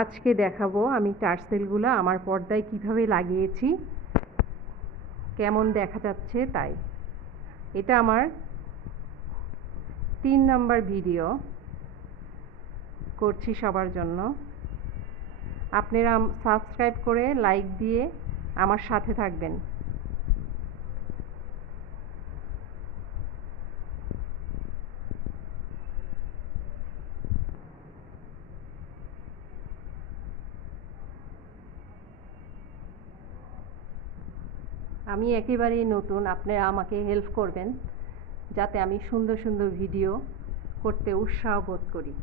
আজকে দেখাবো আমি টার্সেলগুলো আমার পর্দায় কিভাবে লাগিয়েছি, কেমন দেখা যাচ্ছে তাই। এটা আমার 3 নাম্বার ভিডিও করছি সবার জন্য। আপনারা সাবস্ক্রাইব করে লাইক দিয়ে আমার সাথে থাকবেন। আমি একেবারেই নতুন, আপনারা আমাকে হেল্প করবেন যাতে আমি সুন্দর সুন্দর ভিডিও করতে উৎসাহ বোধ করি।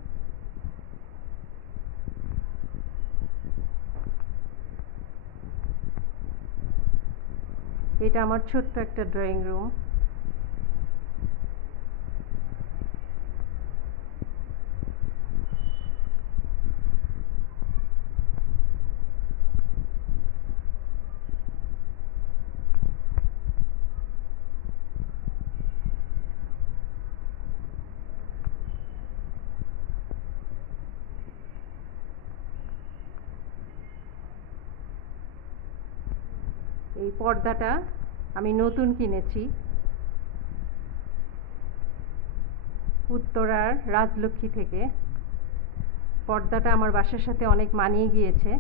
এটা আমার ছোট্ট একটা ড্রয়িং রুম। এই পর্দাটা আমি নতুন কিনেছি উত্তরার রাজলক্ষ্মী থেকে। পর্দাটা আমার বাসার সাথে অনেক মানিয়ে গিয়েছে।